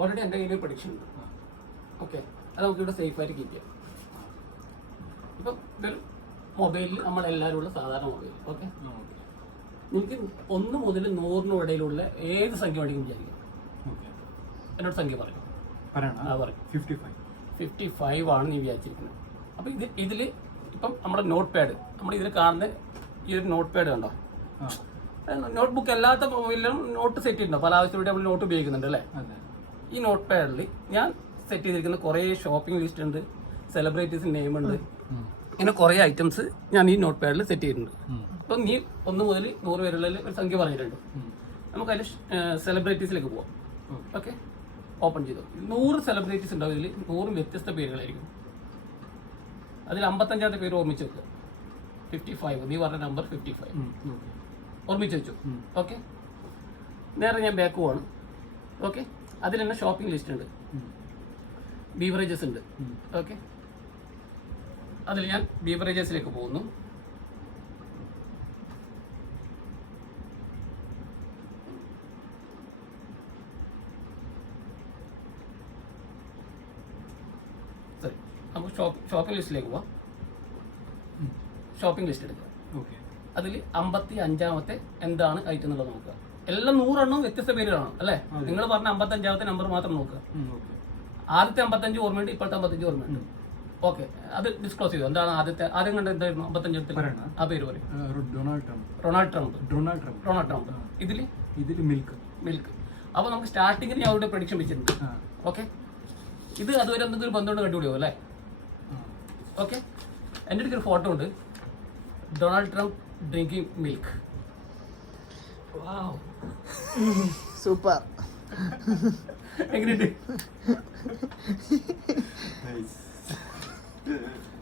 Already എന്റെ കയ്യിൽ prediction ഉണ്ട് ഓക്കെ. അത് നമുക്ക് ഇവിടെ സേഫ് ആയിട്ട് കീപ്പ് ചെയ്യാം. ഇപ്പം മൊബൈലിൽ നമ്മളെല്ലാവരും ഉള്ള സാധാരണ മൊബൈൽ ഓക്കെ? എനിക്ക് ഒന്ന് മുതൽ നൂറിനും ഇടയിലുള്ള ഏത് സംഖ്യ വേണമെങ്കിലും വിചാരിക്കാം ഓക്കെ. എന്നോട് സംഖ്യ പറയും. പറയണം? ആ പറയും. ഫിഫ്റ്റി ഫൈവ് ഫിഫ്റ്റി ഫൈവ് ആണ് നീ വിചാരിച്ചിരിക്കുന്നത്. അപ്പോൾ ഇത് ഇതിൽ ഇപ്പം നമ്മുടെ നോട്ട് പാഡ് നമ്മൾ ഇതിൽ കാണുന്ന ഈ ഒരു നോട്ട് പാഡ് കണ്ടോ? നോട്ട്ബുക്ക് നോട്ട് ബുക്ക് അല്ലാത്ത മൊബൈലിലും നോട്ട് സെറ്റ് ചെയ്തിട്ടുണ്ടോ പല ആവശ്യത്തിലൂടെ നമ്മൾ നോട്ട് ഉപയോഗിക്കുന്നുണ്ട് അല്ലേ? ഈ നോട്ട് പാഡിൽ ഞാൻ സെറ്റ് ചെയ്തിരിക്കുന്ന കുറേ ഷോപ്പിംഗ് ലിസ്റ്റ് ഉണ്ട് സെലിബ്രിറ്റീസിന്റെ നെയിം ഉണ്ട്. ഇങ്ങനെ കുറേ ഐറ്റംസ് ഞാൻ ഈ നോട്ട് പാഡിൽ സെറ്റ് ചെയ്തിട്ടുണ്ട്. അപ്പം നീ ഒന്ന് മുതൽ നൂറ് വരെയുള്ള ഒരു സംഖ്യ പറഞ്ഞിട്ടുണ്ട്. നമുക്ക് അതിൽ സെലിബ്രിറ്റീസിലേക്ക് പോവാം. ഓക്കെ. ഓപ്പൺ ചെയ്തു. നൂറ് സെലിബ്രിറ്റീസ് ഉണ്ടാവും ഇതിൽ നൂറും വ്യത്യസ്ത പേരുകളായിരിക്കും. അതിൽ അമ്പത്തഞ്ചാമത്തെ പേര് ഓർമ്മിച്ച് വെക്കുക ഫിഫ്റ്റി ഫൈവ് നീ പറഞ്ഞ നമ്പർ ഫിഫ്റ്റി ഫൈവ്. ഓർമ്മിച്ച് വെച്ചു. ഓക്കെ നേരെ ഞാൻ ബാക്ക് പോവാണ്. ഓക്കെ അതിൽ തന്നെ ഷോപ്പിംഗ് ലിസ്റ്റ് ഉണ്ട്. ബീവറേജസ് ഉണ്ട്. ഓക്കെ അതിൽ ഞാൻ ബീവറേജസിലേക്ക് പോകുന്നു സോറി നമുക്ക് ഷോപ്പ് ഷോപ്പിംഗ് ലിസ്റ്റിലേക്ക് പോവാം. ഷോപ്പിംഗ് ലിസ്റ്റ് എടുക്കുക ഓക്കെ. അതിൽ അമ്പത്തി അഞ്ചാമത്തെ എന്താണ് ഐറ്റം എന്നുള്ളത് നോക്കുക എല്ലാം നൂറെണ്ണം വ്യത്യസ്ത പേരുകളാണ് അല്ലേ? നിങ്ങൾ പറഞ്ഞ അമ്പത്തഞ്ചാമത്തെ നമ്പർ മാത്രം നോക്കുക. ആദ്യത്തെ അമ്പത്തഞ്ച് ഓർമ്മയുണ്ട് ഇപ്പോഴത്തെ അമ്പത്തഞ്ച് ഓർമ്മയുണ്ട്. ഓക്കെ. അത് ഡിസ്ക്ലോസ് ചെയ്തു എന്താണ് ആദ്യത്തെ? ആദ്യം കണ്ട എന്തായിരുന്നു അമ്പത്തഞ്ചാമത്തെ ആ പേര് പറയും. Ronald Trump. Donald Trump. Donald Trump. ഇതിൽ ഇതിൽ മിൽക്ക്. മിൽക്ക്. അപ്പൊ നമുക്ക് സ്റ്റാർട്ടിങ്ങിൽ ഞാൻ അവിടെ പ്രഡിക്ഷൻ വെച്ചിട്ടുണ്ട്. ഓക്കെ. ഇത് അതുവരെ എന്തെങ്കിലും ബന്ധമുണ്ട് കണ്ടുപിടിയോ അല്ലേ. ഓക്കെ. എന്റെ അടുത്തൊരു ഫോട്ടോ ഉണ്ട്. Donald Trump drinking milk super എങ്ങനെയുണ്ട്?